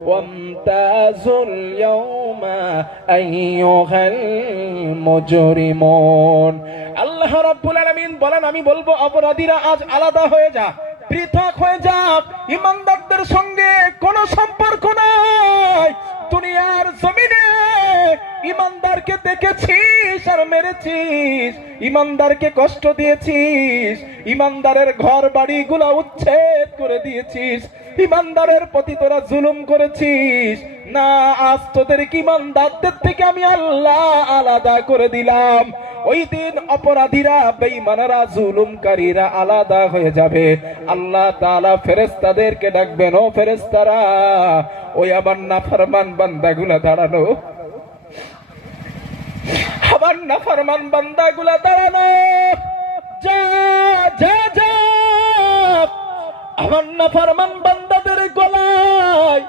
ওয়ামতাজুল ইয়াউমা আইয়ুহাল মুজরিমুন। আল্লাহ রাব্বুল আলামিন বলেন, আমি বলবো অপরাধীরা আজ আলাদা হয়ে যা, পৃথক হয়ে যা, ইমানদারদের সঙ্গে কোনো সম্পর্ক নাই। দুনিয়ার জমিনে ইমানদারকে দেখেছিস আর মেরেছিস, ইমানদারকে কষ্ট দিয়েছিস, ইমানদারের ঘর বাড়িগুলো উচ্ছেদ করে দিয়েছিস, ইমানদারের প্রতি তোরা জুলুম করেছিস না। আজ তোদেরকে ইমানদারদের থেকে আমি আল্লাহ আলাদা করে দিলাম। ওই দিন অপরাধীরা, বেঈমানেরা, জুলুমকারীরা আলাদা হয়ে যাবে। আল্লাহ তাআলা ফেরেশতাদেরকে ডাকবেন, ও ফেরেশতারা, ওই আমার নাফরমান বান্দাগুলা দাঁড়ানো, আমার নাফরমান বান্দাগুলা দাঁড়ানো, যা যা যা, আমার নাফরমান বান্দাদের গলায়